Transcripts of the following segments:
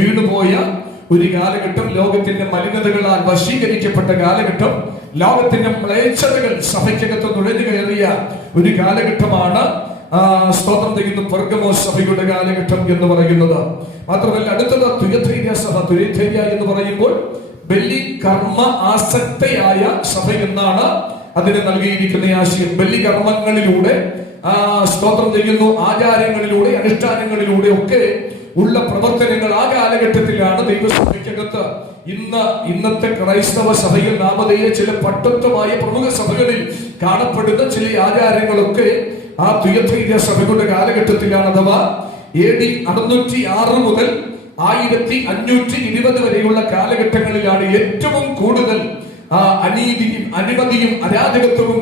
വീണുപോയ ഒരു കാലഘട്ടം, ലോകത്തിന്റെ മലിനതകളാൽ വശീകരിക്കപ്പെട്ട കാലഘട്ടം, ലോകത്തിന്റെ മ്ലേച്ഛതകൾ സഭയ്ക്കകത്ത് നുഴഞ്ഞു കയറിയ ഒരു കാലഘട്ടമാണ് സ്തോത്രം ചെയ്യുന്ന പെർഗമോസ് സഭയുടെ കാലഘട്ടം എന്ന് പറയുന്നത്. മാത്രമല്ല അടുത്തത് തുയഥൈര്യ സഭ. തുയഥൈര്യ എന്ന് പറയുമ്പോൾ ബലി കർമ്മ ആസക്തയായ സഭ എന്നാണ് അതിന് നൽകിയിരിക്കുന്ന ആശയം. ബലി കർമ്മങ്ങളിലൂടെ സ്തോത്രം ചെയ്യുന്നു, ആചാരങ്ങളിലൂടെ അനുഷ്ഠാനങ്ങളിലൂടെ ഒക്കെ ഉള്ള പ്രവർത്തനങ്ങൾ ആ കാലഘട്ടത്തിലാണ് ദൈവസഭയ്ക്കകത്ത് ഇന്നത്തെ ക്രൈസ്തവ സഭയിൽ നാമധേയ ചില പട്ടത്വമായ പ്രമുഖ സഭകളിൽ കാണപ്പെടുന്ന ചില ആചാരങ്ങളൊക്കെ ആ തുയഥൈര്യ സഭയുടെ കാലഘട്ടത്തിലാണ്. അഥവാ AD 606 മുതൽ 1520 വരെയുള്ള കാലഘട്ടങ്ങളിലാണ് ഏറ്റവും കൂടുതൽ അനീതിയും അഴിമതിയും അരാജകത്വവും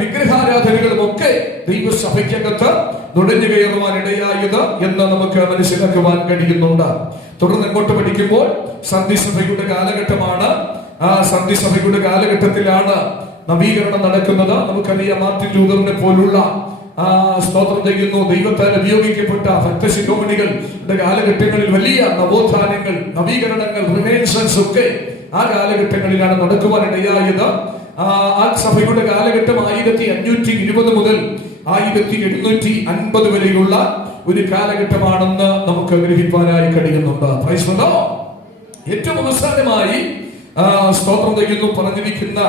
വിഗ്രഹാരാധനകളും ഒക്കെ ദൈവസഭയ്ക്കകത്ത് നുഴഞ്ഞു കയറുവാൻ ഇടയായത് എന്ന് നമുക്ക് മനസ്സിലാക്കുവാൻ കഴിയുന്നുണ്ട്. തുടർന്ന് ഇങ്ങോട്ട് പഠിക്കുമ്പോൾ സന്ധിസഭയുടെ കാലഘട്ടമാണ്. ആ സന്ധിസഭയുടെ കാലഘട്ടത്തിലാണ് നവീകരണം നടക്കുന്നത്. നമുക്കറിയാം, മാർട്ടിൻ ലൂതറിനെ പോലുള്ള സ്തോത്രം ചെയ്യുന്നു ദൈവത്താൽ ഉപയോഗിക്കപ്പെട്ട ഭക്തശിരോമണികളുടെ കാലഘട്ടങ്ങളിൽ വലിയ നവോത്ഥാനങ്ങൾ, നവീകരണങ്ങൾ, റിനൈസൻസ് ഒക്കെ ആ കാലഘട്ടങ്ങളിലാണ് നടക്കുവാൻ ഇടയായത്. ആ സഭയുടെ കാലഘട്ടം 1520 മുതൽ 1750 വരെയുള്ള ഒരു കാലഘട്ടമാണെന്ന് നമുക്ക് ഗ്രഹിക്കാനായി കഴിയുന്നുണ്ട്. ഏറ്റവും അവസാനമായി സ്തോത്രം ചെയ്യുന്നു പറഞ്ഞിരിക്കുന്ന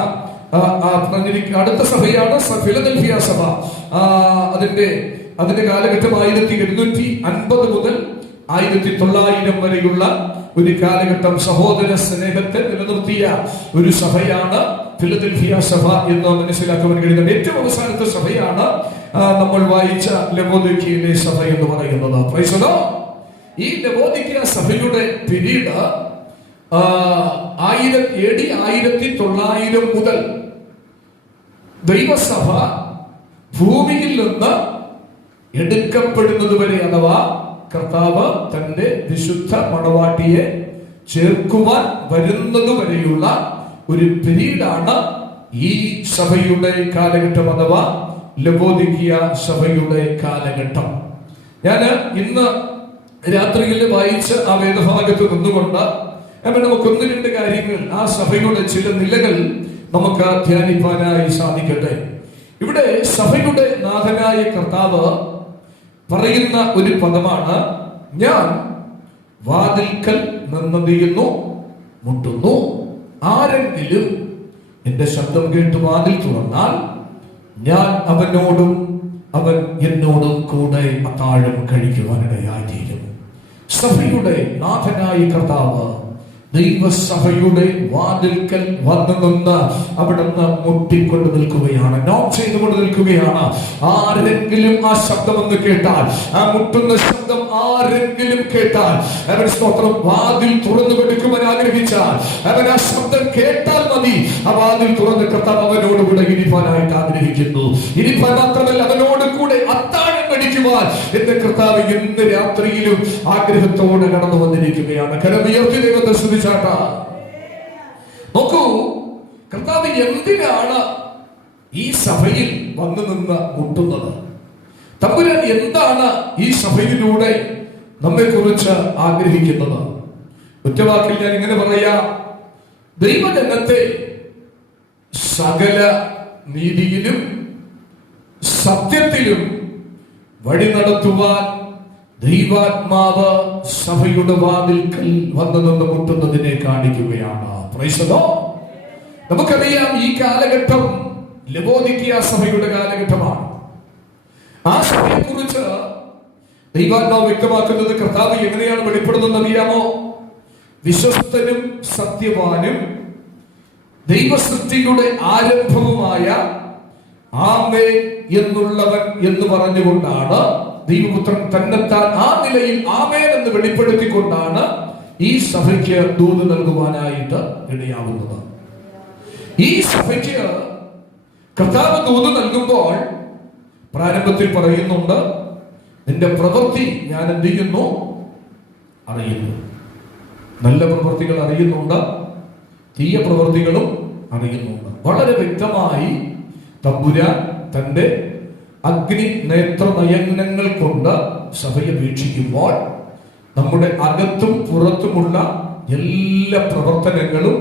അടുത്ത സഭയാണ് ഫിലദൽഫിയ സഭ. അതിന്റെ കാലഘട്ടം 1750 മുതൽ 1900 വരെയുള്ള ഒരു കാലഘട്ടം. സഹോദര സ്നേഹത്തെ നിലനിർത്തിയ ഒരു സഭയാണ് ഫിലദൽഫിയ സഭ എന്ന് മനസ്സിലാക്കുവാൻ കഴിയുന്നത്. ഏറ്റവും അവസാനത്തെ സഭയാണ് നമ്മൾ വായിച്ച ലവോദിക്കയിലെ സഭ എന്ന് പറയുന്നത്. ഈ ലവോദിക്ക സഭയുടെ പിരീഡ് AD 1900 മുതൽ ദൈവസഭ ഭൂമിയിൽ നിന്ന് എടുക്കപ്പെടുന്നത് വരെ, അഥവാ കർത്താവ് തന്റെ വിശുദ്ധ മണവാട്ടിയെ ചേർക്കുവാൻ വരുന്നത് വരെയുള്ള ഒരു പിരീഡാണ് ഈ സഭയുടെ കാലഘട്ടം, അഥവാ ലവോദിക്കിയ സഭയുടെ കാലഘട്ടം. ഞാൻ ഇന്ന് രാത്രിയിൽ വായിച്ച ആ വേദഭാഗത്ത് നിന്നുകൊണ്ട് നമുക്ക് ഒന്ന് രണ്ട് കാര്യങ്ങൾ, ആ സഭയുടെ ചില നിലകൾ നമുക്ക് ധ്യാനിക്കാനായി സാധിക്കട്ടെ. ഇവിടെ സഭയുടെ നാഥനായ കർത്താവ് പറയുന്ന ഒരു പദമാണ്, ഞാൻ വാതിൽക്കൽ നിന്നതിയുന്നു, മുട്ടുന്നു. ആരെങ്കിലും എന്റെ ശബ്ദം കേട്ട് വാതിൽ തുറന്നാൽ ഞാൻ അവനോടും അവൻ എന്നോടും കൂടെ അത്താഴം കഴിക്കുവാനിടയായിത്തീരും. സഭയുടെ നാഥനായ കർത്താവ് ദൈവസഭയുടെ വാതിൽക്കൽ വന്നു നിന്ന് അവിടുന്ന് മുട്ടിക്കൊണ്ട് നിൽക്കുകയാണ്, നോക്ക് ചെയ്തുകൊണ്ട് നിൽക്കുകയാണ്. ആരെങ്കിലും ആ ശബ്ദം ഒന്ന് കേട്ടാൽ, ആ മുട്ടുന്ന ശബ്ദം ആരെങ്കിലും കേട്ടാൽ, അവൻ സ്തോത്രം വാതിൽ തുറന്നു കൊടുക്കുവാൻ ആഗ്രഹിച്ചാൽ, അവൻ ആ ശബ്ദം കേട്ടാൽ മതി, ആ വാതിൽ തുറന്ന് കർത്താവ് അവനോട് കൂടെ ഇരിപ്പാനായിട്ട് ആഗ്രഹിക്കുന്നു. ഇരിപ്പാൻ മാത്രമല്ല, അവനോട് കൂടെ അത്താഴം കഴിക്കുവാൻ എന്റെ കർത്താവ് ഇന്ന് രാത്രിയിലും ആഗ്രഹത്തോടെ കടന്നു വന്നിരിക്കുകയാണ്. കരമുയർത്തി ദൈവത്തെ സ്തുതിച്ചാട്ട. നോക്കൂ, കർത്താവ് എന്തിനാണ് ഈ സഭയിൽ വന്നു നിന്ന് മുട്ടുന്നത്? തമ്പുരാൻ എന്താണ് ഈ സഭയിലൂടെ നമ്മെ കുറിച്ച് ആഗ്രഹിക്കുന്നത്? ഒറ്റവാക്കിൽ ഞാൻ ഇങ്ങനെ പറയാം, ദൈവജനത്തെ സകല നീതിയിലും സത്യത്തിലും വഴി നടത്തുവാൻ ദൈവാത്മാവ് സഭയുടെ വാതിൽക്കൽ വന്നു നിന്ന് മുട്ടുന്നതിനെ കാണിക്കുകയാണ്. Price the Lord. നമുക്കറിയാം, ഈ കാലഘട്ടം ലവോദിക്കിയ സഭയുടെ കാലഘട്ടമാണ്. ആ സഭയെ കുറിച്ച് ദൈവാത്മാവ് വ്യക്തമാക്കുന്നത് കർത്താവ് എങ്ങനെയാണ് വെളിപ്പെടുന്നത് അറിയാമോ? വിശ്വസ്തനും സത്യവാനും ദൈവസൃഷ്ടിയുടെ ആരംഭവുമായ ആമേൻ എന്നുള്ളവൻ എന്ന് പറഞ്ഞുകൊണ്ടാണ് ദൈവപുത്രൻ തന്നെത്താൻ ആ നിലയിൽ ആമേൻ എന്ന് വെളിപ്പെടുത്തിക്കൊണ്ടാണ് ഈ സഭയ്ക്ക് ദൂത് നൽകുവാനായിട്ട് ഇടയാവുന്നത്. ഈ സഭയ്ക്ക് കർത്താവ് ദൂത് നൽകുമ്പോൾ പ്രാരംഭത്തിൽ പറയുന്നുണ്ട്, നിന്റെ പ്രവൃത്തി ഞാൻ എന്ത് ചെയ്യുന്നു? അറിയുന്നു. നല്ല പ്രവൃത്തികൾ അറിയുന്നുണ്ട്, തീയ പ്രവൃത്തികളും അറിയുന്നുണ്ട്. വളരെ വ്യക്തമായി തമ്പുരാൻ തന്റെ അഗ്നി നേത്ര നയനങ്ങൾ കൊണ്ട് സഭയെ വീക്ഷിക്കുമ്പോൾ നമ്മുടെ അകത്തും പുറത്തും ദൈവമുള്ള എല്ലാ പ്രവർത്തനങ്ങളും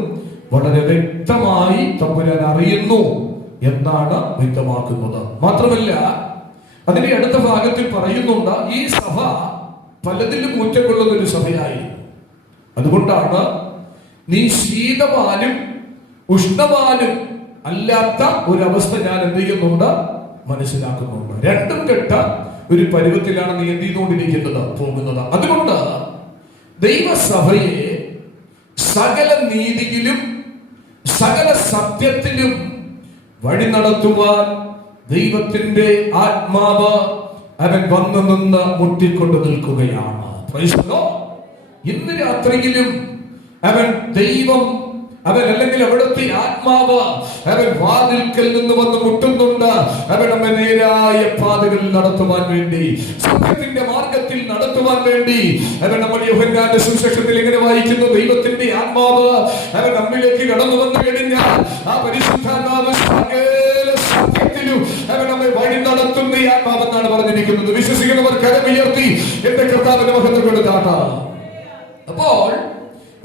വളരെ വ്യക്തമായി തമ്പുരാൻ അറിയുന്നു എന്നാണ് വ്യക്തമാക്കുന്നത്. മാത്രമല്ല, അതിന്റെ അടുത്ത ഭാഗത്തിൽ പറയുന്നുണ്ട്, ഈ സഭ പലതിലും കുറ്റം കൊള്ളുന്ന ഒരു സഭയായി. അതുകൊണ്ടാണ് നീ ശീതവാനും ഉഷ്ണവാനും അല്ലാത്ത ഒരവസ്ഥ ഞാൻ എന്ത് ചെയ്യുന്നുണ്ട്, മനസ്സിലാക്കുന്നുണ്ട്. രണ്ടും കെട്ട ഒരു പരുവത്തിലാണ് നീ എന്ത് ചെയ്തുകൊണ്ടിരിക്കുന്നത്, പോകുന്നത്. അതുകൊണ്ട് ദൈവസഭയെ സകല നീതിയിലും സകല സത്യത്തിലും വഴി നടത്തുവാൻ ദൈവത്തിന്റെ ആത്മാവ് അവൻ വന്നു നിന്ന് മുട്ടിക്കൊണ്ട് നിൽക്കുകയാണ്. ഇന്ന് രാത്രിയിലും അവൻ ദൈവം അല്ലെങ്കിൽ അവിടുത്തെ ആത്മാവ് അവൻ വാതിൽക്കൽ നിന്ന് വന്ന് മുട്ടുന്നുണ്ട്. അവൻ നമ്മെ നേരായ പാതകളിൽ നടത്തുവാൻ വേണ്ടി, സത്യത്തിന്റെ മാർഗത്തിൽ നടത്തുവാൻ വേണ്ടി അവൻ നമ്മൾ യോഹന്നാന്റെ സുവിശേഷത്തിൽ ഇങ്ങനെ വായിക്കുന്നു, ദൈവത്തിന്റെ ആത്മാവ് അവൻ നമ്മിലേക്ക് കടന്നു വന്നു കഴിഞ്ഞാൽ ആ പരിശുദ്ധാത്മാവ് സകല സത്യത്തിലും അവൻ നമ്മെ വഴി നടത്തുന്ന ആത്മാവെന്നാണ് പറഞ്ഞിരിക്കുന്നത്. വിശ്വസിക്കുന്നവർ കരമുയർത്തി എന്റെ കർത്താവിന്റെ മഹത്വപ്പെടുത്താത്ത. അപ്പോൾ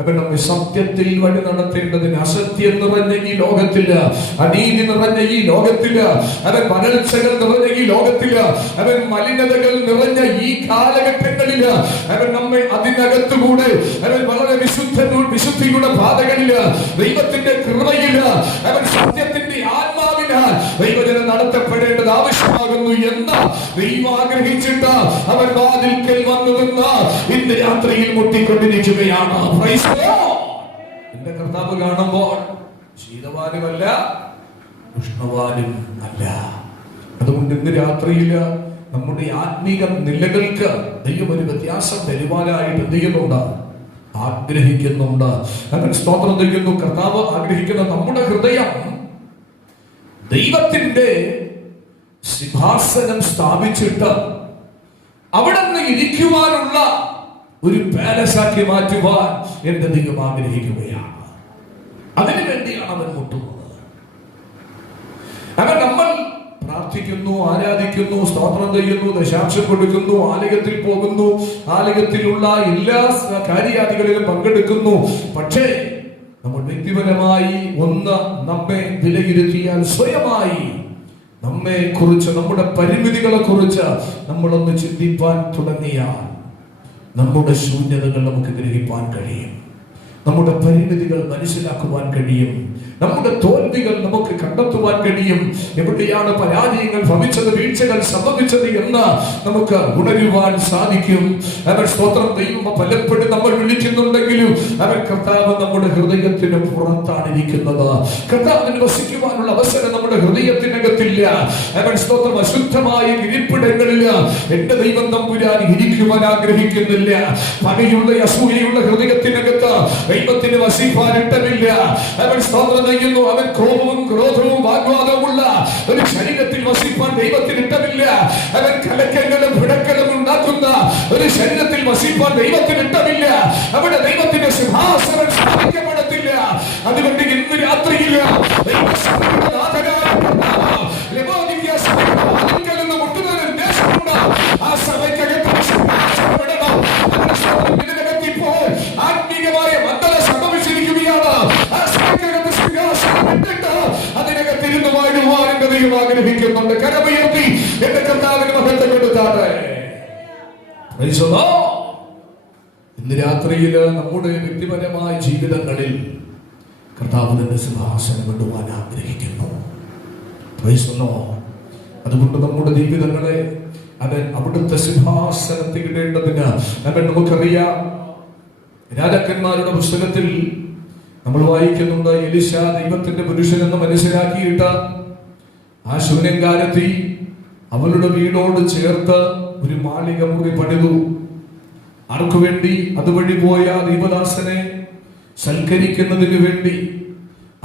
അവൻ നമ്മെ സത്യത്തിൽ വഴി നടത്തേണ്ടതിന്, അസത്യം നിറഞ്ഞ ഈ ലോകത്തില്, അനീതി നിറഞ്ഞ ഈ ലോകത്തില്, അവൻ വരൾച്ചകൾ നിറഞ്ഞ ഈ ലോകത്തില്, അവൻ മലിനതകൾ നിറഞ്ഞ ഈ കാലഘട്ടങ്ങളില് അവൻ നമ്മെ അതിനകത്തുകൂടെ അവൻ വളരെ വിശുദ്ധിയുടെ പാതകളില്, ദൈവത്തിന്റെ കൃപയില്, അവൻ സത്യത്തിന്റെ ആത്മാവിനാൽ ദൈവജനം നടത്തപ്പെടേണ്ടത് ആവശ്യമാകുന്നു എന്ന് ദൈവം ആഗ്രഹിച്ചിട്ട് അവൻ വാതിൽക്കൽ വന്നു നിന്ന് ഇന്ന് രാത്രിയിൽ മുട്ടിക്കൊണ്ടിരിക്കുകയാണ്. എന്റെ കർത്താവ് കാണുമ്പോൾ ശീതവാനുമല്ല ഉഷ്ണവാനും അല്ല. അതുകൊണ്ട് ഇന്ന് രാത്രിയില് നമ്മുടെ ആത്മീക നിലകൾക്ക് ദൈവം ഒരു വ്യത്യാസം വരുവാനായിട്ട് എന്ത് ചെയ്യുന്നുണ്ട്, ആഗ്രഹിക്കുന്നുണ്ട്. അങ്ങനെ സ്തോത്രം ചെയ്യുന്നു. കർത്താവ് ആഗ്രഹിക്കുന്ന നമ്മുടെ ഹൃദയം ദൈവത്തിന്റെ സിംഹാസനം സ്ഥാപിച്ചിട്ട് അവിടെ നിന്ന് ഇരിക്കുവാനുള്ള ഒരു പാലസാക്കി മാറ്റുവാൻ എന്റെ ദൈവം ആഗ്രഹിക്കുകയാണ്. അതിനു വേണ്ടിയാണ് അവൻ മുട്ടുന്നത്. അവൻ നമ്മൾ പ്രാർത്ഥിക്കുന്നു, ആരാധിക്കുന്നു, സ്തോത്രം ചെയ്യുന്നു, ദശാംശം കൊടുക്കുന്നു, ആലയത്തിൽ പോകുന്നു, ആലയത്തിലുള്ള എല്ലാ കാര്യാദികളിലും പങ്കെടുക്കുന്നു. പക്ഷേ നമ്മൾ വ്യക്തിപരമായി ഒന്ന് നമ്മെ വിലയിരുത്തിയാൽ, സ്വയമായി നമ്മെ കുറിച്ച്, നമ്മുടെ പരിമിതികളെ കുറിച്ച് നമ്മളൊന്ന് ചിന്തിപ്പാൻ തുടങ്ങിയാൽ നമ്മുടെ ശൂന്യതകൾ നമുക്ക് ഗ്രഹിപ്പാൻ കഴിയും, നമ്മുടെ പരിമിതികൾ മനസ്സിലാക്കുവാൻ കഴിയും, നമ്മുടെ തോൽവികൾ നമുക്ക് കണ്ടെത്തുവാൻ കഴിയും. എവിടെയാണ് പരാജയങ്ങൾ ഭവിച്ചത്, വീഴ്ചകൾ സംഭവിച്ചത് എന്ന് നമുക്ക് ഉണരുവാൻ സാധിക്കും. അവൻ സ്തോത്രം. ദൈവം പലപ്പോഴും നമ്മൾ വിളിക്കുന്നുണ്ടെങ്കിലും അവൻ കർത്താവ് നമ്മുടെ ഹൃദയത്തിന് പുറത്താണ് ഇരിക്കുന്നത്. കർത്താവിന് വസിക്കുവാനുള്ള അവസരം നമ്മുടെ ഹൃദയത്തിനകത്തില്ല. അവൻ സ്തോത്രം. അശുദ്ധമായ ഇരിപ്പിടങ്ങളിൽ എന്റെ ദൈവം തമ്പുരാൻ ഇരിക്കുവാൻ ആഗ്രഹിക്കുന്നില്ല. പകയുള്ള അസൂയയുള്ള ഹൃദയത്തിനകത്ത് ദൈവത്തിന് വസിപ്പാൻ ഇട്ടമില്ല. അവൻ സ്തോത്രം ചെയ്യുന്നു. അവൻ കോപവും ക്രോധവും വാഗ്വാദവുമുള്ള ഒരു ശരീരത്തിൽ വസിപ്പാൻ ദൈവത്തിന് ഇട്ടമില്ല. അവൻ കലക്കങ്ങളും ഭിടക്കലും ഉണ്ടാക്കുന്ന ഒരു ശരീരത്തിൽ വസിപ്പാൻ ദൈവത്തിന് ഇട്ടമില്ല. അവിടെ ദൈവത്തിന്റെ സിംഹാസനം സ്ഥാപിക്കപ്പെടത്തില്ല. അതുകൊണ്ട് ഇന്ന് രാത്രിയിൽ ആ സഭയ്ക്കകത്ത് ആത്മീയമായ മണ്ഡലം സംഭവിച്ചിരിക്കുകയാണ്. ആ സഭയ്ക്കകത്ത് അതിനകത്തിരുന്ന് വാഴുവാൻ എന്റെ ദൈവം ആഗ്രഹിക്കുന്നുണ്ട്. കരമുയർത്തി എന്റെ കർത്താവിന് മഹത്വം കൊടുത്താട്ടെ. ഇന്ന് രാത്രിയിൽ നമ്മുടെ വ്യക്തിപരമായ ജീവിതങ്ങളിൽ കർത്താവ് തന്റെ സിംഹാസനം കൊണ്ടുപോകാൻ ആഗ്രഹിക്കുന്നു. അതുകൊണ്ട് നമ്മുടെ ജീവിതങ്ങളെ അവൻ അവിടുത്തെ സിംഹാസനത്തിൽ ഇടേണ്ടതിന് അവൻ നമുക്കറിയാം. രാജാക്കന്മാരുടെ പുസ്തകത്തിൽ നമ്മൾ വായിക്കുന്നുണ്ട്, എലീശ ദൈവത്തിന്റെ പുരുഷനെന്ന് മനസ്സിലാക്കിയിട്ട് ആ ശൂന്യങ്കാരത്തി അവളുടെ വീടോട് ചേർത്ത് ഒരു മാളിക മുറി പണിതു. ആർക്കു വേണ്ടി? അതുവഴി പോയ ദൈവദാസനെ സൽക്കരിക്കുന്നതിന് വേണ്ടി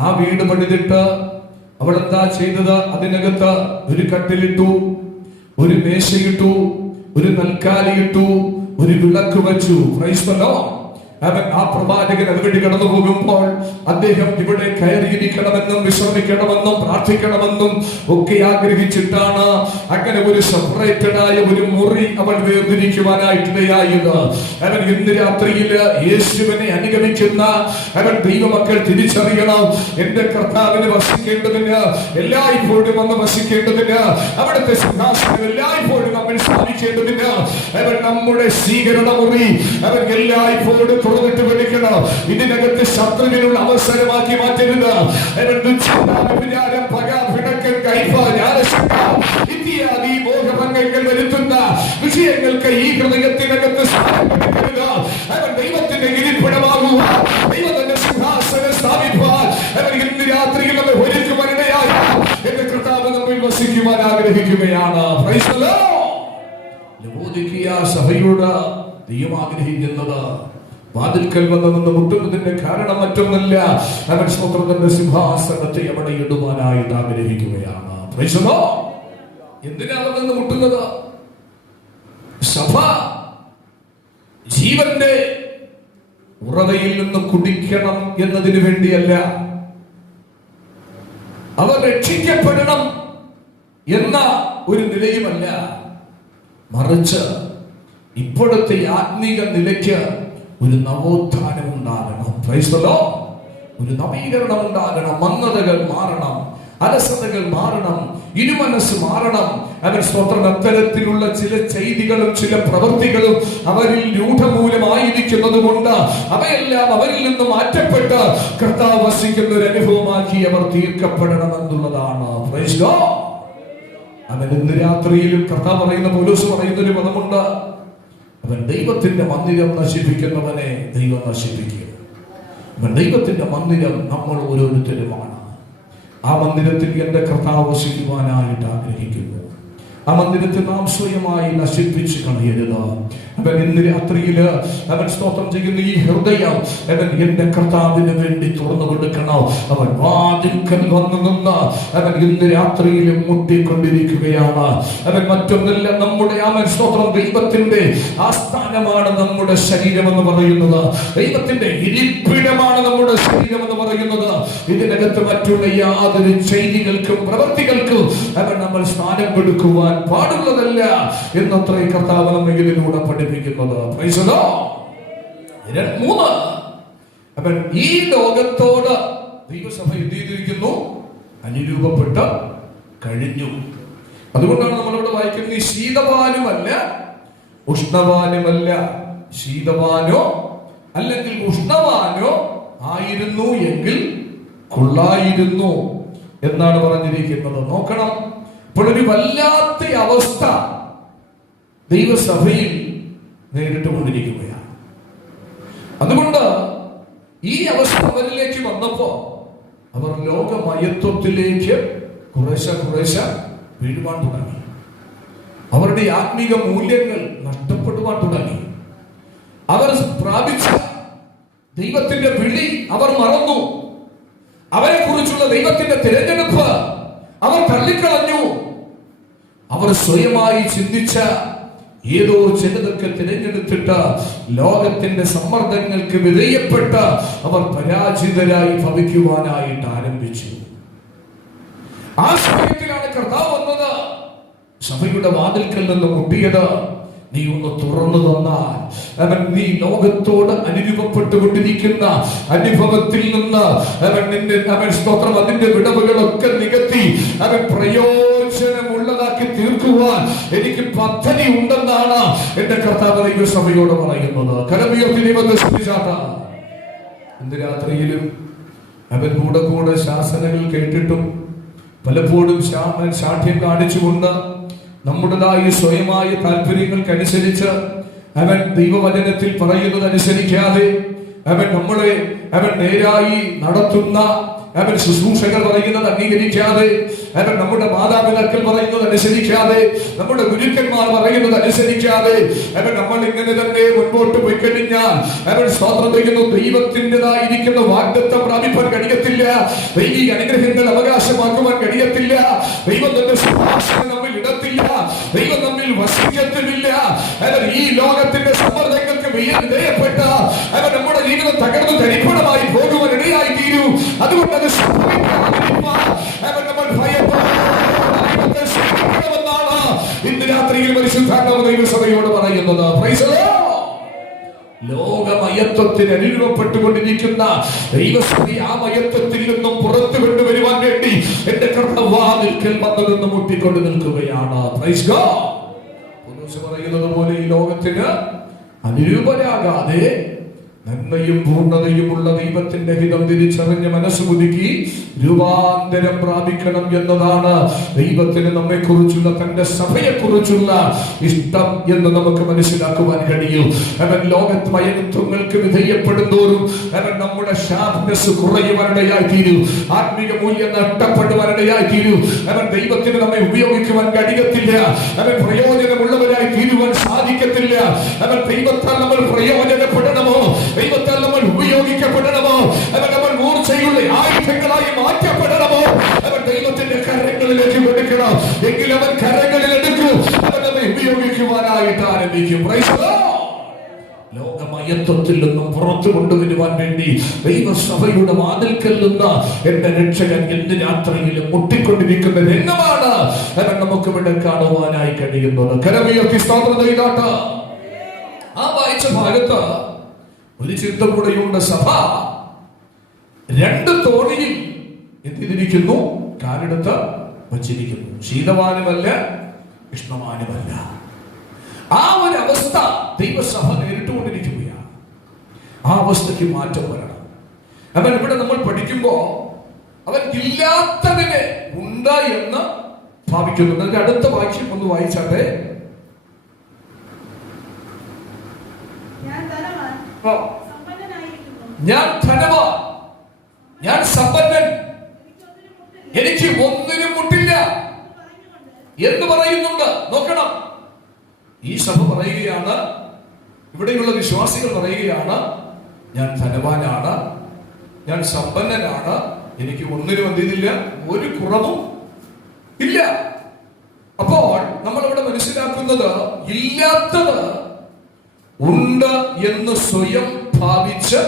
ആ വീട് പണിതിട്ട് അവൾ എന്താ ചെയ്തത്? അതിനകത്ത് ഒരു കട്ടിലിട്ടു, ഒരു മേശയിട്ടു, ഒരു നൽക്കാലിയിട്ടു, ഒരു വിളക്ക് വെച്ചു. അവൻ ആ പ്രവാചകൻ അതുവഴി കടന്നു പോകുമ്പോൾ അദ്ദേഹം ഇവിടെ കയറിയിരിക്കണമെന്നും വിശ്രമിക്കണമെന്നും പ്രാർത്ഥിക്കണമെന്നും ഒക്കെ ആഗ്രഹിച്ചിട്ടാണ് അങ്ങനെ ഒരു സെപ്പറേറ്റഡ് ആയ ഒരു മുറി അവൻ വേർതിരിക്കുവാനായിട്ടിടയായത്. അവൻ ഇന്ന് രാത്രിയിൽ യേശുവിനെ അനുഗമിക്കുന്ന അവൻ ദൈവമക്കൾ തിരിച്ചറിയണം, എന്റെ കർത്താവിന് വസിക്കേണ്ടതിന്, എല്ലായ്പ്പോഴും വന്ന് വസിക്കേണ്ടതിന്, അവിടുത്തെ സിംഹാസനം എല്ലായ്പ്പോഴും നമ്മൾ സ്ഥാപിക്കേണ്ടതിന് അവൻ നമ്മുടെ സ്വീകരണ മുറി അവൻ എല്ലായ്പ്പോഴും തുറന്നിട്ട് വിളിക്കണം. ഇതിനകത്ത് ശത്രുവിനുള്ള അവസരമാക്കി മാറ്റരുത്. ഇത്യാദി മോഹഭംഗങ്ങൾ വരുത്തുന്ന വിഷയങ്ങൾക്ക് ഈ ഹൃദയത്തിനകത്ത് അവൻ ദൈവത്തിന്റെ ഇരിപ്പിടമാകുക, ദൈവത്തിന്റെ സിംഹാസനം സ്ഥാപിപ്പാൻ അവൻ ഇന്ന് രാത്രിയിൽ നമ്മൾ ഒരുക്കുവാനിടയായ എന്റെ കർത്താവ് നമ്മിൽ വസിക്കുവാൻ ആഗ്രഹിക്കുകയാണ്. Praise the Lord. ലവോദിക്കിയ സഭയോട് ദൈവം ആഗ്രഹിക്കുന്നത് വാതിൽക്കൽ വന്ന് നിന്ന് മുട്ടുന്നതിന്റെ കാരണം മറ്റൊന്നല്ല, അവൻ സ്വതന്ത്രന്റെ സിംഹാസനത്തെ അവിടെ ഇടുവാനായിട്ട് ആഗ്രഹിക്കുകയാണ്. Praise the Lord. എന്തിനാണ് നിന്ന് മുട്ടുന്നത്? സഭ ജീവന്റെ ഉറവയിൽ നിന്ന് കുടിക്കണം എന്നതിന് വേണ്ടിയല്ല, അവർ രക്ഷിക്കപ്പെടണം എന്ന ഒരു നിലയുമല്ല, മറിച്ച് ഇപ്പോഴത്തെ ആത്മീക നിലയ്ക്ക് ഒരു നവോത്ഥാനം ഉണ്ടാകണം. Price the Lord. ഒരു നവീകരണം ഉണ്ടാകണം. മന്ദതകൾ മാറണം, അലസതകൾ മാറണം, ഇരുമനസ് മാറണം. അവൻ സ്വതന്ത്ര അത്തരത്തിലുള്ള ചില ചെയ്തികളും ചില പ്രവൃത്തികളും അവരിൽ രൂഢമൂലമായിരിക്കുന്നത് കൊണ്ട് അവയെല്ലാം അവരിൽ നിന്ന് മാറ്റപ്പെട്ട് കർത്താവ് വസിക്കുന്ന ഒരു അനുഭവമാക്കി അവർ തീർക്കപ്പെടണമെന്നുള്ളതാണ്. Praise the Lord. അവൻ ഇന്ന് രാത്രിയിലും കർത്താവ് പറയുന്ന, പൗലോസ് പറയുന്ന ഒരു പദമുണ്ട്, അവൻ ദൈവത്തിന്റെ മന്ദിരം നശിപ്പിക്കുന്നവനെ ദൈവം നശിപ്പിക്കും. അവൻ ദൈവത്തിന്റെ മന്ദിരം നമ്മൾ ഓരോരുത്തരുമാണ്. ആ മന്ദിരത്തിൽ എന്റെ കർത്താവ് വസിക്കുവാനായിട്ട് ആഗ്രഹിക്കുന്നു. ആ മന്ദിരത്തെ നാം സ്വയമായി നശിപ്പിച്ച് കളയരുത്. അവൻ ഇന്ന് രാത്രിയിൽ അവൻ സ്തോത്രം ചെയ്യുന്ന ഈ ഹൃദയം അവൻ എന്റെ കർത്താവിന് വേണ്ടി തുറന്നു കൊടുക്കണം. അവൻ വാതിൽക്കൽ വന്നു നിന്ന് അവൻ ഇന്ന് രാത്രിയിൽ മുട്ടിക്കൊണ്ടിരിക്കുകയാണ്. അവൻ മറ്റൊന്നല്ല, നമ്മുടെ അവൻ സ്തോത്രം ദൈവത്തിന്റെ ആസ്ഥാനമാണ് നമ്മുടെ ശരീരം എന്ന് പറയുന്നത്. ദൈവത്തിന്റെ ഇരിപ്പിടമാണ് നമ്മുടെ ശരീരം എന്ന് പറയുന്നത്. ഇതിനകത്ത് മറ്റുള്ള യാതൊരു ചെയ്തികൾക്കും പ്രവൃത്തികൾക്കും അവൻ നമ്മൾ സ്ഥാനം കൊടുക്കുവാൻ പാടുള്ളതല്ല എന്നത്രേ കർത്താവ് നമ്മെ ഇതിലൂടെ പഠിപ്പിക്കുന്നത്. Price the Lord. 3, അവൻ ഈ ലോകത്തോട് ദൈവസഭ എന്ത് ചെയ്തിരിക്കുന്നു? അനുരൂപപ്പെട്ട് കഴിഞ്ഞു. അതുകൊണ്ടാണ് നമ്മളോട് വായിക്കുന്നത്, ശീതവാനുമല്ല ഉഷ്ണവാനുമല്ല, ശീതവാനോ അല്ലെങ്കിൽ ഉഷ്ണവാനോ ആയിരുന്നു എങ്കിൽ കൊള്ളായിരുന്നു എന്നാണ് പറഞ്ഞിരിക്കുന്നത്. നോക്കണം, ഇപ്പോൾ ഒരു വല്ലാത്ത അവസ്ഥ ദൈവസഭയിൽ നേരിട്ട് കൊണ്ടിരിക്കുകയാണ്. അതുകൊണ്ട് ഈ അവസ്ഥ അവരിലേക്ക് വന്നപ്പോ അവർ ലോകമയത്വത്തിലേക്ക് കുറേശ്ശെ വീഴുവാൻ തുടങ്ങി. അവരുടെ ആത്മീക മൂല്യങ്ങൾ നഷ്ടപ്പെടുവാൻ തുടങ്ങി. അവർ പ്രാപിച്ച ദൈവത്തിന്റെ വിളി അവർ മറന്നു. അവരെ കുറിച്ചുള്ള ദൈവത്തിന്റെ തിരഞ്ഞെടുപ്പ് അവർ തള്ളിക്കളഞ്ഞു. അവർ സ്വയമായി ചിന്തിച്ച ഏതോ ചിലതൊക്കെ തിരഞ്ഞെടുത്തിട്ട് ലോകത്തിന്റെ സമ്മർദ്ദങ്ങൾക്ക് വിധേയപ്പെട്ട് അവർ പരാജിതരായി ഭവിക്കുവാനായിട്ട് ആരംഭിച്ചു. ആ സമയത്തിലാണ് കർത്താവ് വന്നത്. സഭയുടെ വാതിൽക്കൽ നിന്ന് മുട്ടിയത്, നീ ഒന്ന് തുറന്നു തന്നാൽ അവൻ നീ ലോകത്തോട് അനുരൂപപ്പെട്ടുകൊണ്ടിരിക്കുന്ന അനുഭവത്തിൽ നിന്ന് അവൻ സ്തോത്രം അതിന്റെ വിടവുകളൊക്കെ നികത്തി അവൻ പ്രയോജനമുള്ളതാക്കി തീർക്കുവാൻ എനിക്ക് പദ്ധതി ഉണ്ടെന്നാണ് എന്റെ കർത്താവ് ദൈവസഭയോട് പറയുന്നത്. കരമുയർത്തി ദൈവത്തെ സ്തുതിച്ചാട്ട. ഇന്ന് രാത്രിയിലും അവൻ കൂടെ ശാസനകൾ കേട്ടിട്ടും പലപ്പോഴും ശാഠ്യം കാണിച്ചുകൊണ്ട് നമ്മുടേതായ സ്വയമായ താല്പര്യങ്ങൾക്കനുസരിച്ച് അവൻ ദൈവവചനത്തിൽ പറയുന്നത് അനുസരിക്കാതെ അവൻ നേരായി നടത്തുന്ന അവൻ ശുശ്രൂഷകർ പറയുന്നത് അംഗീകരിക്കാതെ, അവൻ നമ്മുടെ മാതാപിതാക്കൾ പറയുന്നത് അനുസരിക്കാതെ, നമ്മുടെ ഗുരുക്കന്മാർ പറയുന്നത് അനുസരിക്കാതെ നമ്മൾ ഇങ്ങനെ തന്നെ മുൻപോട്ട് പോയി കഴിഞ്ഞാൽ അവൻ സ്തോത്രം ചെയ്യുന്നു, ദൈവത്തിൻ്റെതായിരിക്കുന്ന വാഗ്ദത്തം പ്രാപിപ്പാൻ കഴിയത്തില്ല, ദൈവിക അനുഗ്രഹങ്ങൾ അവകാശമാക്കുവാൻ കഴിയത്തില്ല, ദൈവം തന്റെ സിംഹാസനം നമ്മിൽ ഇടത്തില്ല, ദൈവം നമ്മിൽ വസിക്കത്തുമില്ല. ഈ ലോകത്തിന്റെ സമ്മർദ്ദങ്ങൾക്ക് വിധേയപ്പെട്ട അവൻ നമ്മുടെ തകർന്ന് തരിപ്പണമായി പോകുവാൻ ഇടയായി തീരൂ. അതുകൊണ്ട് അത് സംഭവിക്കാതിരിക്കുവാൻ നമ്മൾ ഭയപ്പെടണമെന്നാണ് ഇന്ന് രാത്രിയിൽ പരിശുദ്ധാത്മാവ് ദൈവസഭയോട് പറയുന്നത്. Praise the Lord. ലോകമയത്വത്തിന് അനുരൂപപ്പെട്ടുകൊണ്ടിരിക്കുന്ന ദൈവസഭ ആ മയത്വത്തിൽ നിന്നും പുറത്തു കൊണ്ടുവരുവാൻ വേണ്ടി എന്റെ കർത്തവാതിൽക്കൽ വന്നു നിന്ന് മുട്ടിക്കൊണ്ട് നിൽക്കുകയാണ്. Praise God. പൗലോസ് പറയുന്നത് പോലെ ഈ ലോകത്തിന് അനുരൂപരാകാതെ നന്മയും പൂർണ്ണതയുമുള്ള ദൈവത്തിന്റെ ഹിതം തിരിച്ചറിഞ്ഞ് മനസ്സുമുതുക്കി രൂപാന്തരം പ്രാപിക്കണം എന്നതാണ് ദൈവത്തിന് നമ്മെ കുറിച്ചുള്ള, തന്റെ സഭയെ കുറിച്ചുള്ള ഇഷ്ടം എന്ന് നമുക്ക് മനസ്സിലാക്കുവാൻ കഴിയും. അവൻ ലോകത്ത് മയത്വങ്ങൾക്ക് വിധേയപ്പെടുന്നോറും അവൻ നമ്മുടെ ഷാർപ്നെസ് കുറയുവാനിടയായി തീരും, ആത്മീയ മൂല്യം നഷ്ടപ്പെടുവാനിടയായി തീരും. അവൻ ദൈവത്തിന് നമ്മെ ഉപയോഗിക്കുവാൻ കഴിയത്തില്ല, അവൻ പ്രയോജനമുള്ളവരായി തീരുവാൻ സാധിക്കത്തില്ല. അവൻ ദൈവത്താൽ നമ്മൾ പ്രയോജനപ്പെടണമോ, ദൈവത്താൽ നമ്മൾ ഉപയോഗിക്കപ്പെടണമോ, അവൻ നമ്മൾ മൂർച്ചയുള്ള ആയുധങ്ങളായി മാറ്റപ്പെടണമോ, അവൻ ദൈവത്തിന്റെ കരങ്ങളിലേക്ക് എടുക്കണം. എങ്കിൽ അവൻ കരങ്ങളിൽ എടുക്കും, അവൻ നമ്മെ ഉപയോഗിക്കുവാനായിട്ട് ആരംഭിക്കും. Price the Lord. ലോകമയത്വത്തിൽ നിന്നും പുറത്തു കൊണ്ടുവരുവാൻ വേണ്ടി ദൈവസഭയുടെ വാതിൽക്കൽ നിന്ന് എന്റെ രക്ഷകൻ ഇന്ന് രാത്രിയിലും മുട്ടിക്കൊണ്ടിരിക്കുന്ന രംഗമാണ് അവൻ നമുക്ക് ഇവിടെ കാണുവാനായി കഴിയുന്നത്. കരമുയർത്തി സ്തോത്രം ചെയ്താട്ട്. ആ വായിച്ച ഭാഗത്ത് ഒരു ചിത്രം കൂടെയുണ്ട്. സഭ രണ്ട് തോണിയിൽ എത്തിയിരിക്കുന്നു, കാലെടുത്ത് വച്ചിരിക്കുന്നു. ശീതവാനുമല്ല, ഉഷ്ണവാനുമല്ല. ആ ഒരു അവസ്ഥ ദൈവസഭ നേരിട്ടുകൊണ്ടിരിക്കുകയാണ്. ആ അവസ്ഥയ്ക്ക് മാറ്റം വരണം. അവൻ ഇവിടെ നമ്മൾ പഠിക്കുമ്പോ അവൻ ഇല്ലാത്തതിനെ ഉണ്ട് എന്ന് ഭാവിക്കുന്നു. അതിന്റെ അടുത്ത വാക്യം ഒന്ന് വായിച്ചാട്ടെ. ഞാൻ ധനവാൻ, ഞാൻ സമ്പന്നൻ, എനിക്ക് ഒന്നിനും മുട്ടില്ല എന്ന് പറയുന്നുണ്ട്. നോക്കണം, ഈ സഭ പറയുകയാണ്, ഇവിടെയുള്ള വിശ്വാസികൾ പറയുകയാണ്, ഞാൻ ധനവാനാണ്, ഞാൻ സമ്പന്നനാണ്, എനിക്ക് ഒന്നിനും എന്തില്ല, ഒരു കുറവും ഇല്ല. അപ്പോൾ നമ്മൾ ഇവിടെ മനസ്സിലാക്കുന്നത് ഇല്ലാത്തത് ഉണ്ട് എന്ന് സ്വയം ഭാവിച്ച്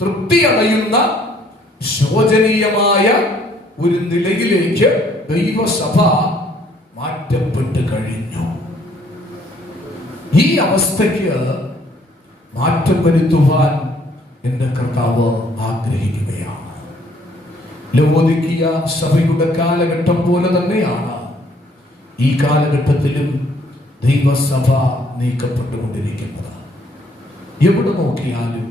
തൃപ്തി അടയുന്ന ശോചനീയമായ ഒരു നിലയിലേക്ക് ദൈവസഭ മാറ്റപ്പെട്ട് കഴിഞ്ഞു. ഈ അവസ്ഥയ്ക്ക് മാറ്റം വരുത്തുവാൻ എന്റെ കർത്താവ് ആഗ്രഹിക്കുകയാണ്. ലവോദിക്കിയ സഭയുടെ കാലഘട്ടം പോലെ തന്നെയാണ് ഈ കാലഘട്ടത്തിലും ദൈവസഭ നീക്കപ്പെട്ടുകൊണ്ടിരിക്കുന്നത്. എവിടെ നോക്കിയാലും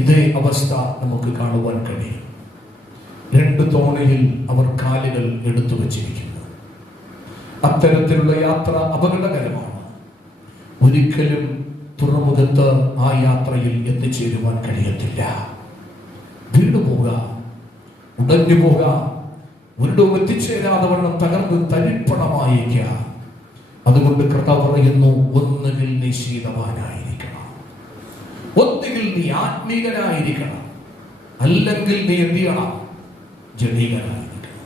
ഇതേ അവസ്ഥ നമുക്ക് കാണുവാൻ കഴിയും. രണ്ട് തോണിയിൽ അവർ കാലുകൾ എടുത്തു വച്ചിരിക്കുന്നു. അത്തരത്തിലുള്ള യാത്ര അപകടകരമാണ്. ഒരിക്കലും തുറമുഖത്ത് ആ യാത്രയിൽ എത്തിച്ചേരുവാൻ കഴിയത്തില്ല. വീണുപോകാം, ഉടഞ്ഞു പോകാം, ഒരിടവും എത്തിച്ചേരാതെ വണ്ണം തകർന്ന് തരിപ്പണമായേക്കാം. അതുകൊണ്ട് കർത്താവ് പറയുന്നു, ഒന്നുകിൽ നീ ശീതവാനായിരിക്കണം, ഒന്നുകിൽ നീ ആത്മീകനായിരിക്കണം, അല്ലെങ്കിൽ നീ എന്ത് ചെയ്യണം, ജഡീകനായിരിക്കണം.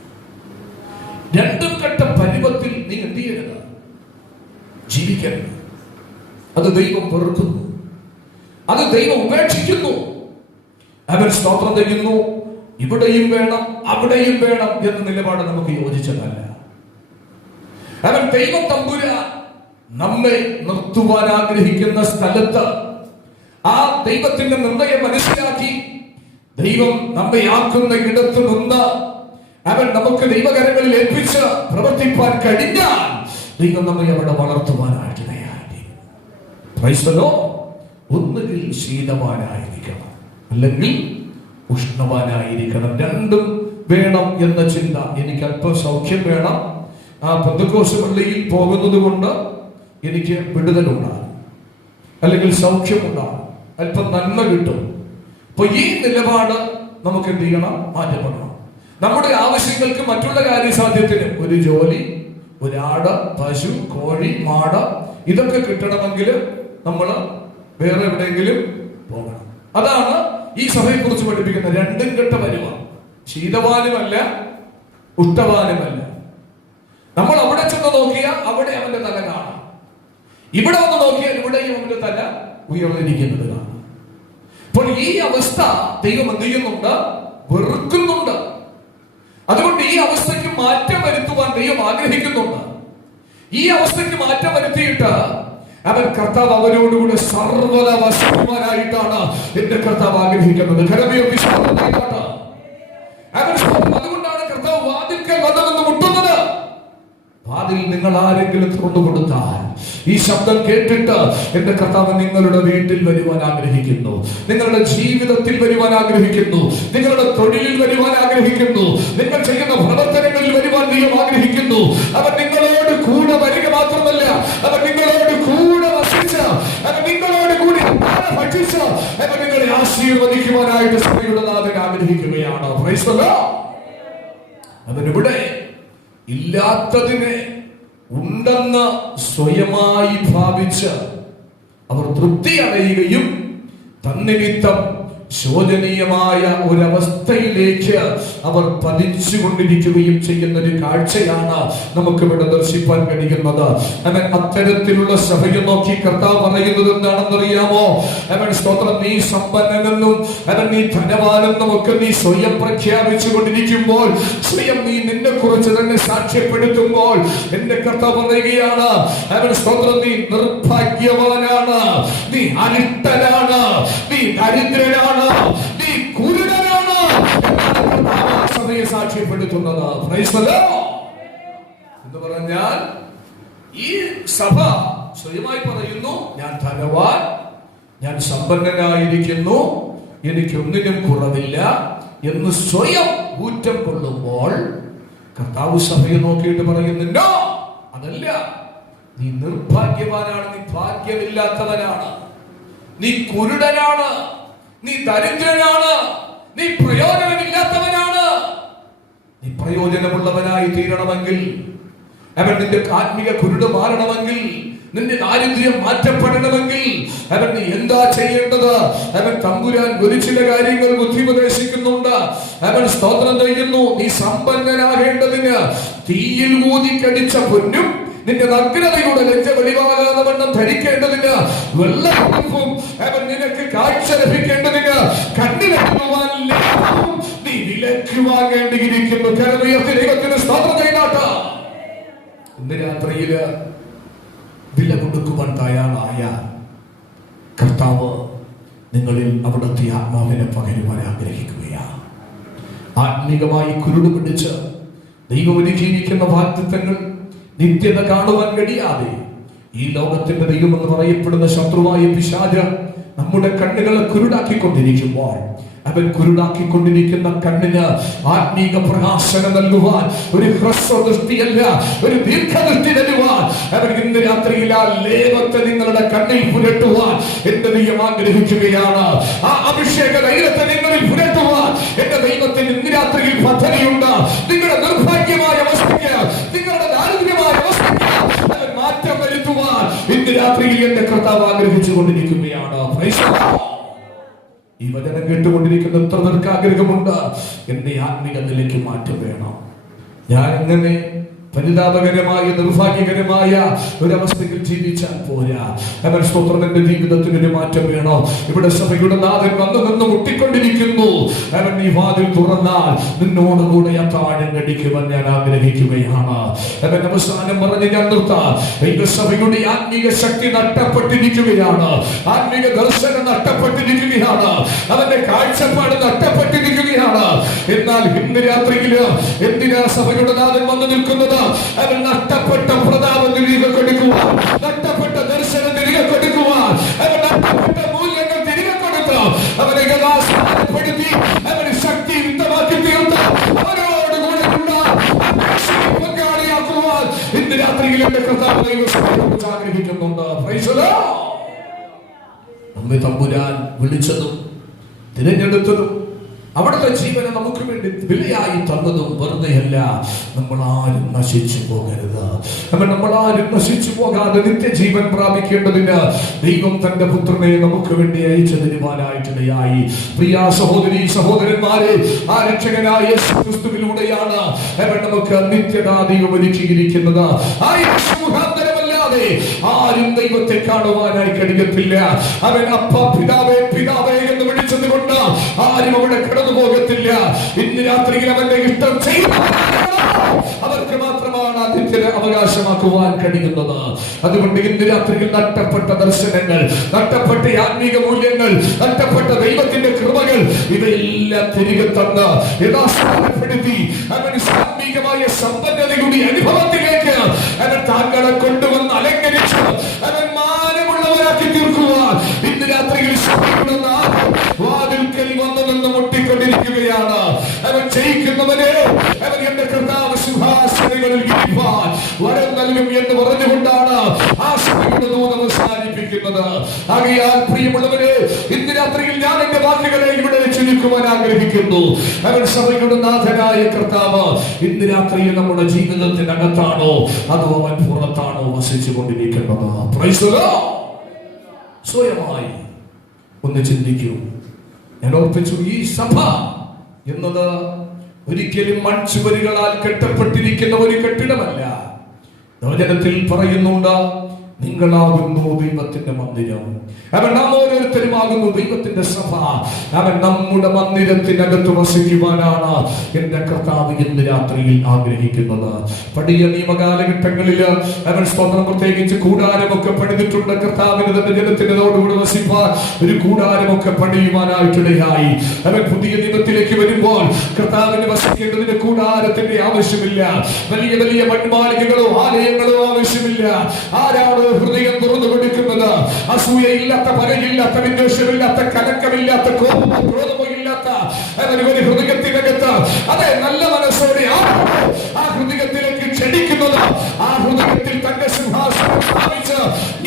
രണ്ടും കെട്ട പരുവത്തിൽ നീ എന്ത് ചെയ്യരുത്, ജീവിക്കരുത്. അത് ദൈവം വെറുക്കുന്നു, അത് ദൈവം ഉപേക്ഷിക്കുന്നു. അവൻ സ്തോത്രം ചെയ്യുന്നു. ഇവിടെയും വേണം അവിടെയും വേണം എന്ന നിലപാട് നമുക്ക് യോജിച്ചതല്ല. അവൻ ദൈവം തമ്പുരാൻ നമ്മെ നിർത്തുവാൻ ആഗ്രഹിക്കുന്ന സ്ഥലത്ത് ആ ദൈവത്തിന്റെ നിർണയം മനസ്സിലാക്കി ദൈവം നമ്മെ ആക്കുന്ന ഇടത്ത് നിന്ന് അവൻ നമുക്ക് ദൈവകരങ്ങളിൽ ഏൽപ്പിച്ച് പ്രവർത്തിപ്പാൻ കഴിഞ്ഞാൽ ദൈവം നമ്മെ അവിടെ വളർത്തുവാനായിട്ട് തയ്യാറായി. Price the Lord. ഒന്നുകിൽ ശീതവാനായിരിക്കണം, അല്ലെങ്കിൽ ഉഷ്ണവാനായിരിക്കണം. രണ്ടും വേണം എന്ന ചിന്ത. എനിക്ക് അല്പം സൗഖ്യം വേണം, ആ പെന്തക്കോസ്ത് പള്ളിയിൽ പോകുന്നത് കൊണ്ട് എനിക്ക് വിടുതലുണ്ടാകും, അല്ലെങ്കിൽ സൗഖ്യമുണ്ടാകും, അല്പം നന്മ കിട്ടും. അപ്പൊ ഈ നിലപാട് നമുക്ക് എന്ത് ചെയ്യണം, മാറ്റപ്പെടണം. നമ്മുടെ ആവശ്യങ്ങൾക്ക്, മറ്റുള്ള കാര്യസാധ്യത്തിന്, ഒരു ജോലി, ഒരാട്, പശു, കോഴി, മാട്, ഇതൊക്കെ കിട്ടണമെങ്കിൽ നമ്മൾ വേറെ എവിടെയെങ്കിലും പോകണം. അതാണ് ഈ സഭയെ കുറിച്ച് പഠിപ്പിക്കുന്ന രണ്ടും കെട്ട പരുവം. ശീതവാനുമല്ല, ഉഷ്ണവാനുമല്ല. നമ്മൾ അവിടെ ചെന്ന് നോക്കിയാൽ അവിടെ അവന്റെ തല കാണാം, ഇവിടെ വന്ന് നോക്കിയാൽ ഇവിടെയും അവന്റെ തല ഉയർന്നിരിക്കുന്നത് കാണാം. അപ്പോൾ ഈ അവസ്ഥ ദൈവം എന്ത് ചെയ്യുന്നുണ്ട്? വെറുക്കുന്നുണ്ട്. അതുകൊണ്ട് ഈ അവസ്ഥയ്ക്ക് മാറ്റം വരുത്തുവാൻ ദൈവം ആഗ്രഹിക്കുന്നുണ്ട്. ഈ അവസ്ഥയ്ക്ക് മാറ്റം വരുത്തിയിട്ട് അവൻ കർത്താവ് അവരോടുകൂടെ സർവ്വത വസിക്കുവാനായിട്ടാണ് എന്റെ കർത്താവ് ആഗ്രഹിക്കുന്നത്. അതുകൊണ്ടാണ് കർത്താവ് വാതിൽക്കൽ വന്നതെന്ന് മുട്ടുന്നത്. വാതിൽ നിങ്ങൾ ആരെങ്കിലും തുറന്നു കൊടുത്താൽ, ഈ ശബ്ദം കേട്ടിട്ട് എന്റെ കർത്താവ് നിങ്ങളുടെ വീട്ടിൽ വരുവാൻ ആഗ്രഹിക്കുന്നു, നിങ്ങളുടെ ജീവിതത്തിൽ വരുവാൻ ആഗ്രഹിക്കുന്നു, നിങ്ങളുടെ തൊഴിലിൽ വരുവാൻ ആഗ്രഹിക്കുന്നു, നിങ്ങൾ ചെയ്യുന്ന പ്രവർത്തനങ്ങളിൽ വരുവാൻ ദൈവം ആഗ്രഹിക്കുന്നു. അവൻ നിങ്ങളോട് കൂടെ വരിക മാത്രമല്ല, അവൻ നിങ്ങളോട് കൂടെ വസിച്ച്, അവൻ നിങ്ങളോട് കൂടി ഭക്ഷിച്ച്, അവൻ നിങ്ങളെ ആശീർവദിക്കുവാനായിട്ട് സഭയുടെ നാഥൻ ആഗ്രഹിക്കുകയാണ്. Praise the Lord. അവനിവിടെ ഇല്ലാത്തതിനെ ഉണ്ടെന്ന് സ്വയമായി ഭാവിച്ച് അവർ തൃപ്തി അടയുകയും തന്നിമിത്തം ശോചനീയമായ ഒരവസ്ഥയിലേക്ക് അവർ പതിച്ചുകൊണ്ടിരിക്കുകയും ചെയ്യുന്ന ഒരു കാഴ്ചയാണ് നമുക്ക് ഇവിടെ ദർശിപ്പാൻ കഴിയുന്നത്. അവൻ അത്തരത്തിലുള്ള സഭയെ നോക്കി കർത്താവ് പറയുന്നത് എന്താണെന്നറിയാമോ? അവൻ സ്തോത്രം, നീ സമ്പന്നനെന്നും അവൻ നീ ധനവാനെന്നും ഒക്കെ നീ സ്വയം പ്രഖ്യാപിച്ചു കൊണ്ടിരിക്കുമ്പോൾ, സ്വയം നീ നിന്നെ കുറിച്ച് തന്നെ സാക്ഷ്യപ്പെടുത്തുമ്പോൾ, എന്റെ കർത്താവ് പറയുകയാണ്, അവൻ സ്തോത്രം, നീ നിർഭാഗ്യവാനാണ്, നീ അനിഷ്ടനാണ്, നീ ദരിദ്രനാണ്, നീ കുരുടനാണ് എന്നാണ് സഭയെ സാക്ഷ്യപ്പെടുത്തുന്നത്. എന്ന് പറഞ്ഞാൽ ഈ സഭ സ്വയമായി പറയുന്നു, ഞാൻ ധനവാൻ, ഞാൻ സമ്പന്നനായിരിക്കുന്നു, എനിക്കൊന്നിനും കുറവില്ല എന്ന് സ്വയം ഊറ്റം കൊള്ളുമ്പോൾ കർത്താവ് സഭയെ നോക്കിയിട്ട് പറയുന്നുണ്ടോ, അതല്ല, നീ നിർഭാഗ്യവാനാണ്, നീ ഭാഗ്യമില്ലാത്തവനാണ്, നീ കുരുടനാണ്, നീ ദരിദ്രനാണ്, നീ പ്രയോജനമില്ലാത്തവനാണ്. നീ പ്രയോജനമുള്ളവനായി തീരണമെങ്കിൽ, അവൻ നിന്റെ ആത്മീക കുരുട് മാറണമെങ്കിൽ, നിന്റെ ദാരിദ്ര്യം മാറ്റപ്പെടണമെങ്കിൽ അവൻ നീ എന്താ ചെയ്യേണ്ടത്? അവൻ തമ്പുരാൻ ഒരു ചില കാര്യങ്ങൾ ബുദ്ധിപദേശിക്കുന്നുണ്ട്. അവൻ സ്തോത്രം ചെയ്യുന്നു, നീ സമ്പന്നനാകേണ്ടതിന് തീയിൽ ഊതിക്കടിച്ച പൊന്നും നിന്റെ നഗ്നതയുടെ ലജ്ജ വെളിവാകാതെ വണ്ണം ധരിക്കേണ്ടതിന് വെള്ളപ്പും അവൻ നിനക്ക് കാഴ്ച ലഭിക്കേണ്ടതിന് കണ്ണിലെത്തുവാൻ നീ വിലക്ക് വാങ്ങേണ്ടിയിരിക്കുന്നു. കരമുയർത്തി ദൈവത്തിന് സ്തോത്രം ചെയ്യട്ടെ. ഇന്ന് രാത്രിയില് വില കൊടുക്കുവാൻ തയ്യാറായ കർത്താവ് നിങ്ങളിൽ അവിടുത്തെ ആത്മാവിനെ പകരുവാൻ ആഗ്രഹിക്കുകയാണ്. ആത്മീകമായി കുരുട് പിടിച്ച് ദൈവം ഒരുക്കിയിരിക്കുന്ന വാഗ്ദത്തങ്ങൾ നിത്യത കാണുവാൻ കഴിയാതെ ഈ ലോകത്തിന്റെ ദൈവം എന്ന് പറയപ്പെടുന്ന ശത്രുവായ പിശാച് നമ്മുടെ കണ്ണുകളെ കുരുടാക്കിക്കൊണ്ടിരിക്കുമ്പോൾ, അവൻ കുരുടാക്കിക്കൊണ്ടിരിക്കുന്ന കണ്ണിന് ആത്മീക പ്രകാശനം നൽകുവാൻ, ഒരു ഹ്രസ്വദൃഷ്ടിയല്ല ഒരു ദീർഘദൃഷ്ടി നൽകുവാൻ അവൻ ഇന്ന് രാത്രിയിൽ ആ ലേവത്തെ നിങ്ങളുടെ കണ്ണിൽ പുരട്ടുവാൻ എന്റെ ദൈവം ആഗ്രഹിക്കുകയാണ്. ആ അഭിഷേക ദൈവത്തെ നിങ്ങളിൽ പുരട്ടുവാൻ എന്റെ ദൈവത്തിന് ഇന്ന് രാത്രിയിൽ പദ്ധതിയുണ്ട്. നിങ്ങളുടെ നിർഭാഗ്യമായ അവസ്ഥയ്ക്ക്, നിങ്ങളുടെ ദാരിദ്ര്യമായ അവസ്ഥയ്ക്ക് അവൻ മാറ്റം വരുത്തുവാൻ ഇന്ന് രാത്രിയിൽ എന്റെ കർത്താവ് ആഗ്രഹിച്ചു കൊണ്ടിരിക്കുകയാണ്. ഈ വചനം കേട്ടുകൊണ്ടിരിക്കുന്ന എത്ര പേർക്ക് ആഗ്രഹമുണ്ട്, എന്റെ ആത്മീക നിലയ്ക്ക് മാറ്റം വേണം, ഞാൻ ഇങ്ങനെ പരിതാപകരമായ നിർഭാഗ്യകരമായ ഒരവസ്ഥയിൽ ജീവിച്ചാൽ പോരാ, അവൻ സ്തോത്രം എന്റെ ജീവിതത്തിന് ഒരു മാറ്റം വേണോ? ഇവിടെ സഭയുടെ നാഥൻ വന്നു നിന്ന് മുട്ടിക്കൊണ്ടിരിക്കുന്നു. അവൻ ഈ വാതിൽ തുറന്നാൽ നിന്നോടുകൂടെ അത്താഴം കടിക്കുവാൻ ഞാൻ ആഗ്രഹിക്കുകയാണ്. അവൻ അവസാനം പറഞ്ഞ് ഞാൻ നിർത്താം. സഭയുടെ ആത്മീക ശക്തി നഷ്ടപ്പെട്ടിരിക്കുകയാണ്, ആത്മീക ദർശനം നഷ്ടപ്പെട്ടിരിക്കുകയാണ്, അവന്റെ കാഴ്ചപ്പാട് നഷ്ടപ്പെട്ടിരിക്കുകയാണ്. എന്നാൽ ഇന്ന് രാത്രിയില് എന്തിനാ സഭയുടെ നാഥൻ വന്നു നിൽക്കുന്നത്? അവൻ നഷ്ടപ്പെട്ട പ്രതാപം തിരികെ കൊടുക്കുവാൻ, നഷ്ടപ്പെട്ട ദർശനം തിരികെ കൊടുക്കുവാൻ, അവൻ നഷ്ടപ്പെട്ട മൂല്യങ്ങൾ തിരികെ കൊടുത്ത് അവനെ യഥാസ്ഥാനപ്പെടുത്തി അവന് ശക്തി യുക്തമാക്കി തീർത്ത് അവനോടുകൂടെ പങ്കാളിയാക്കുവാൻ ഇന്ന് രാത്രിയിൽ എന്റെ കർത്താവ് ദൈവം ആഗ്രഹിക്കുന്നുണ്ട്. നമ്മെ തമ്പുരാൻ വിളിച്ചതും തിരഞ്ഞെടുത്തതും അവിടുത്തെ ജീവനെ നമുക്ക് വേണ്ടി വിലയായി തന്നതും വെറുതെയല്ല. നമ്മളാരും നശിച്ചു പോകരുത്. നമ്മളാരും നശിച്ചു പോകാതെ നിത്യജീവൻ പ്രാപിക്കേണ്ടതിന് ദൈവം തന്റെ പുത്രനെ നമുക്ക് വേണ്ടി അയച്ചു തരുവാനായിട്ടിടയായി. പ്രിയ സഹോദരി സഹോദരന്മാരെ, ആ രക്ഷകനായ യേശുക്രിസ്തുവിലൂടെയാണ് അവൻ നമുക്ക് നിത്യത ദൈവം ഒരുക്കിയിരിക്കുന്നത്. ആ യേശു മുഖാന്തരമല്ലാതെ ആരും ദൈവത്തെ കാണുവാനായി കഴിയത്തില്ല. അവൻ അപ്പ പിതാവേ പിതാവേ എന്ന് വിളിച്ചു ആരും അവിടെ കടന്നു പോകത്തില്ല. ഇന്ന് രാത്രിയിൽ അവന്റെ ഇഷ്ടം അവർക്ക് മാത്രമാണ് ആദ്യത്തിന് അവകാശമാക്കുവാൻ കഴിയുന്നത്. അതുകൊണ്ട് ഇന്ന് രാത്രിയിൽ നഷ്ടപ്പെട്ട ദർശനങ്ങൾ, നഷ്ടപ്പെട്ട ആത്മീക മൂല്യങ്ങൾ, നഷ്ടപ്പെട്ട ദൈവത്തിന്റെ കൃപകൾ ഇവയെല്ലാം തിരികെ തന്ന് യഥാസ്ഥാനപ്പെടുത്തി അവൻ ആത്മീകമായ സമ്പന്നതയുടെ അനുഭവത്തിലേക്ക് അവൻ താങ്കളെ കൊണ്ടുവന്ന് അലങ്കരിച്ച് അവൻ മാനമുള്ളവരാക്കി തീർക്കുവാൻ ഇന്ന് രാത്രിയിൽ വാതിൽക്കൽ വന്നു നിന്ന് മുട്ടിക്കൊണ്ടിരിക്കുകയാണ്. അവൻ ജയിക്കുന്നവനെ അവൻ എന്റെ കർത്താവ് സിംഹാസനങ്ങളിൽ ഇരിപ്പാൻ വരം നൽകും എന്ന് പറഞ്ഞുകൊണ്ടാണ് ആ സഭയുടെ ദൂത് അവസാനിപ്പിക്കുന്നത്. ആകയാൽ പ്രിയമുള്ളവരെ, ഇന്ന് രാത്രിയിൽ ഞാൻ എന്റെ വാക്കുകളെ ഇവിടെ ചുരുക്കുവാൻ ആഗ്രഹിക്കുന്നു. അവൻ സഭയുടെ നാഥനായ കർത്താവ് ഇന്ന് രാത്രിയിൽ നമ്മുടെ ജീവിതത്തിനകത്താണോ അതോ അവൻ പുറത്താണോ വസിച്ചു കൊണ്ടിരിക്കുന്നത്? Price the Lord. സ്വയമായി ഒന്ന് ചിന്തിക്കൂ. ഞാൻ ഓർപ്പിച്ചു, ഈ സഭ എന്നത് ഒരിക്കലും മൺചുവരുകളാൽ കെട്ടപ്പെട്ടിരിക്കുന്ന ഒരു കെട്ടിടമല്ല. വചനത്തിൽ പറയുന്നുണ്ട്, നിങ്ങളാകുന്നു ദൈവത്തിന്റെ മന്ദിരം. അവൻ നാം ഓരോരുത്തരുമാകുന്നു ദൈവത്തിന്റെ സഭ. അവൻ നമ്മുടെ മന്ദിരത്തിനകത്ത് വസിക്കുവാനാണ് എന്റെ കർത്താവ് ഇന്ന് രാത്രിയിൽ ആഗ്രഹിക്കുന്നത്. പഴയ നിയമകാലഘട്ടങ്ങളിൽ അവൻ സ്തോത്രം പ്രത്യേകിച്ച് കൂടാരമൊക്കെ പണിതിട്ടുണ്ട്. കർത്താവിന് തന്റെ ജനത്തിനോടുകൂടി വസിപ്പാൻ ഒരു കൂടാരമൊക്കെ പണിയുവാനായിട്ടിടയായി. അവൻ പുതിയ നിയമത്തിലേക്ക് വരുമ്പോൾ കർത്താവിന് വസിക്കേണ്ടതിന് കൂടാരത്തിന്റെ ആവശ്യമില്ല. വലിയ വലിയ മൺമാളികകളോ ആലയങ്ങളോ ആവശ്യമില്ല. ആരാണ് ഹൃദയം തുറന്നു കൊടുക്കുന്നത്? അസൂയയില്ലാത്ത, പകയില്ലാത്ത, വിദ്വേഷമില്ലാത്ത, കലക്കമില്ലാത്ത, കോപമോ ക്രോധമോ ഇല്ലാത്ത ഒരു ഹൃദയത്തിനകത്ത് അതെ നല്ല മനസ്സോടെ ആ ഹൃദയത്തിലേക്ക് ക്ഷണിക്കുന്നത്, ആ ഹൃദയത്തിൽ തന്റെ സിംഹാസനം സ്ഥാപിച്ച്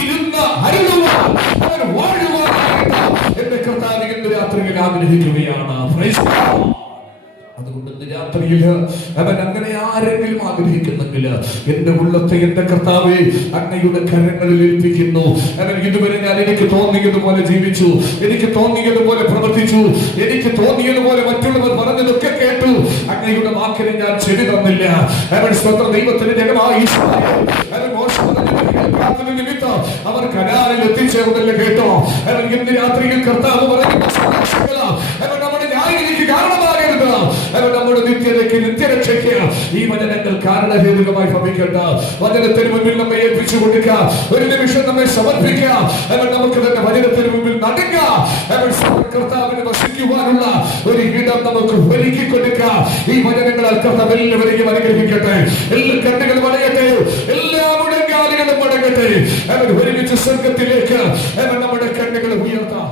ഇരുന്ന് അരുളുവാൻ അവൻ വാഴുവാനായിട്ട് എന്റെ കർത്താവ് ഇന്ന് രാത്രിയിൽ ആഗ്രഹിക്കുകയാണ്. Praise the Lord. അതുകൊണ്ട് ഇന്ന് രാത്രിയിൽ അവൻ അങ്ങനെ ആരെങ്കിലും ആഗ്രഹിക്കുന്നെങ്കിൽ എന്റെ ഉള്ളത്തെ എന്റെ കർത്താവേ അങ്ങയുടെ കരങ്ങളിൽ ഏൽപ്പിക്കുന്നു. അവൻ ഇതുവരെ ഞാൻ എനിക്ക് തോന്നിയതുപോലെ ജീവിച്ചു, എനിക്ക് തോന്നിയതുപോലെ പ്രവർത്തിച്ചു, എനിക്ക് തോന്നിയതുപോലെ മറ്റുള്ളവർ പറഞ്ഞതൊക്കെ കേട്ടു. അങ്ങയുടെ വാക്കിനെ ഞാൻ ചെവി തന്നില്ല. അവൻ സ്വന്തം ദൈവത്തിന്റെ ജനമായി അവൻ നിമിത്തം അവർ കനാലിൽ എത്തിച്ചേർന്നല്ലേ കേട്ടോ. അവൻ ഇന്ന് രാത്രിയിൽ കർത്താവ് പറയുന്ന അവൻ നമ്മുടെ ന്യായവിധിക്ക് കാരണമാകരുത്. അവൻ നമ്മുടെ നിത്യതയ്ക്ക്, നിത്യരക്ഷയ്ക്ക് ഈ വചനങ്ങൾ കാരണഹേതുകമായി ഭവിക്കണ്ട. വചനത്തിന് മുമ്പിൽ നമ്മെ ഏൽപ്പിച്ചു കൊടുക്കുക. ഒരു നിമിഷം നമ്മെ സമർപ്പിക്കുക. അവൻ നമുക്ക് തന്നെ വചനത്തിന് മുമ്പിൽ നടുക്കുക. അവൻ കർത്താവിന് വസിക്കുവാനുള്ള ഒരു ഇടം നമുക്ക് ഒരുക്കി കൊടുക്കുക. ഈ വചനങ്ങളാൽ കർത്താവ് എല്ലാവരെയും അനുഗ്രഹിക്കട്ടെ. എല്ലാ കണ്ണുകളും അടയട്ടെ, എല്ലാ മുഴങ്കാലുകളും അടങ്ങട്ടെ. അവൻ ഒരുമിച്ച് സ്വർഗത്തിലേക്ക് അവൻ നമ്മുടെ കണ്ണുകൾ ഉയർത്താം.